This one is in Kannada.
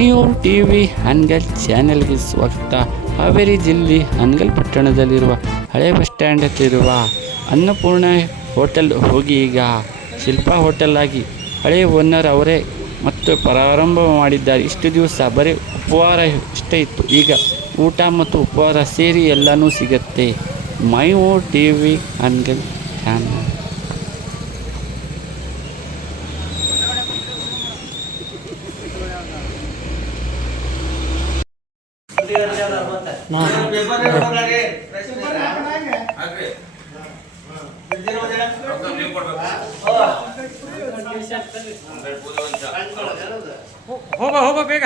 ಮಯೂರ್ ಟಿವಿ ಹಾನಗಲ್ ಚಾನೆಲ್ಗೆ ಸ್ವಾಗತ. ಹಾವೇರಿ ಜಿಲ್ಲೆ ಹಾನಗಲ್ ಪಟ್ಟಣದಲ್ಲಿರುವ ಹಳೆ ಬಸ್ ಸ್ಟ್ಯಾಂಡ್ ಹತ್ತಿರುವ ಅನ್ನಪೂರ್ಣ ಹೋಟೆಲ್ ಹೋಗಿ ಈಗ ಶಿಲ್ಪಾ ಹೋಟೆಲ್ ಆಗಿ ಹಳೆ ಓನರ್ ಅವರೇ ಮತ್ತು ಪ್ರಾರಂಭ ಮಾಡಿದ್ದಾರೆ. ಇಷ್ಟು ದಿವಸ ಬರೀ ಉಪಹಾರ ಇಷ್ಟೇ ಇತ್ತು, ಈಗ ಊಟ ಮತ್ತು ಉಪಹಾರ ಸೇರಿ ಎಲ್ಲನೂ ಸಿಗುತ್ತೆ. Mayur TV Hanagal channel. ಹೋಗ ಬೇಗ.